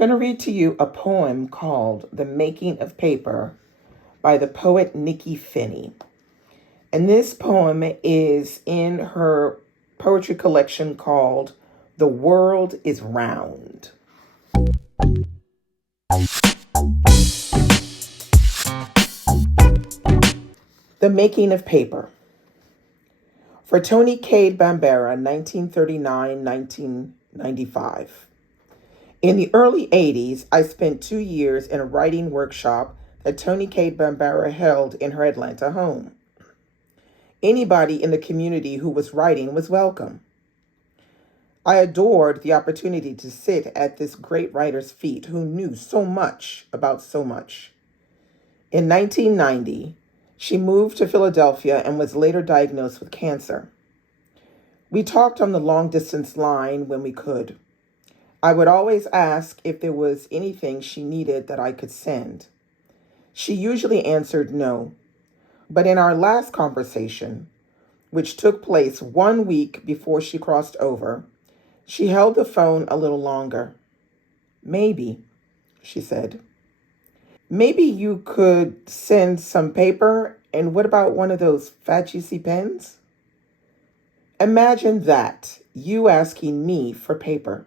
going to read to you a poem called The Making of Paper by the poet Nikky Finney. And this poem is in her poetry collection called The World is Round. The Making of Paper. For Toni Cade Bambara, 1939-1995. In the early 80s, I spent 2 years in a writing workshop that Toni Cade Bambara held in her Atlanta home. Anybody in the community who was writing was welcome. I adored the opportunity to sit at this great writer's feet who knew so much about so much. In 1990, she moved to Philadelphia and was later diagnosed with cancer. We talked on the long-distance line when we could. I would always ask if there was anything she needed that I could send. She usually answered no. But in our last conversation, which took place 1 week before she crossed over, she held the phone a little longer. Maybe, she said. Maybe you could send some paper, and what about one of those fat juicy pens? Imagine that, you asking me for paper.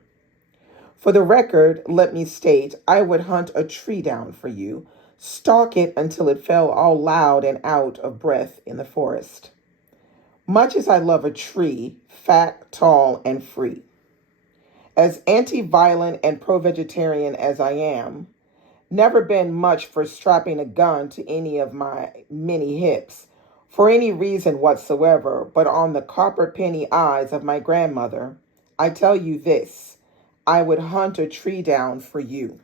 For the record, let me state, I would hunt a tree down for you, stalk it until it fell all loud and out of breath in the forest. Much as I love a tree, fat, tall, and free. As anti-violent and pro-vegetarian as I am, never been much for strapping a gun to any of my many hips, for any reason whatsoever, but on the copper penny eyes of my grandmother, I tell you this, I would hunt a tree down for you.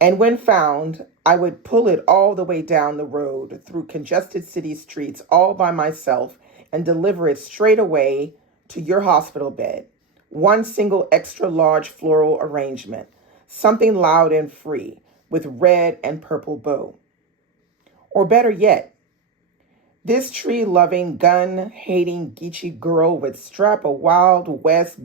And when found, I would pull it all the way down the road through congested city streets all by myself and deliver it straight away to your hospital bed. One single extra large floral arrangement, something loud and free with red and purple bow. Or better yet, this tree-loving, gun-hating Geechee girl would strap a Wild West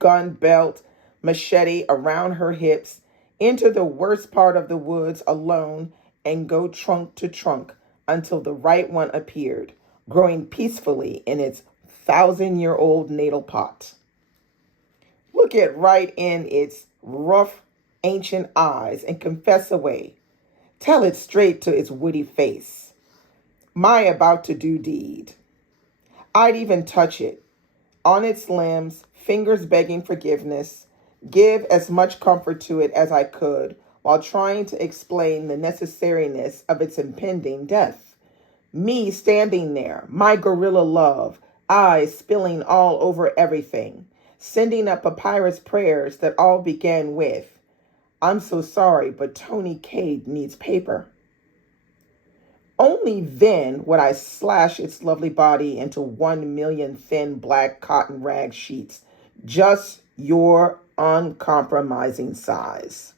gun belt machete around her hips, into the worst part of the woods alone, and go trunk to trunk until the right one appeared, growing peacefully in its 1,000-year-old natal pot. Look it right in its rough, ancient eyes and confess away. Tell it straight to its woody face. My about-to-do deed. I'd even touch it, on its limbs, fingers begging forgiveness, give as much comfort to it as I could while trying to explain the necessariness of its impending death. Me standing there, my gorilla love, eyes spilling all over everything, sending up papyrus prayers that all began with, I'm so sorry, but Toni Cade needs paper. Only then would I slash its lovely body into 1 million thin black cotton rag sheets, just your uncompromising size.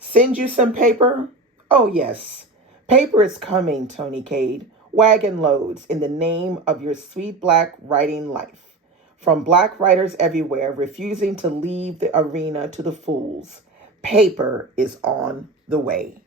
Send you some paper? Oh yes, paper is coming, Toni Cade. Wagon loads in the name of your sweet black writing life. From black writers everywhere refusing to leave the arena to the fools. Paper is on the way.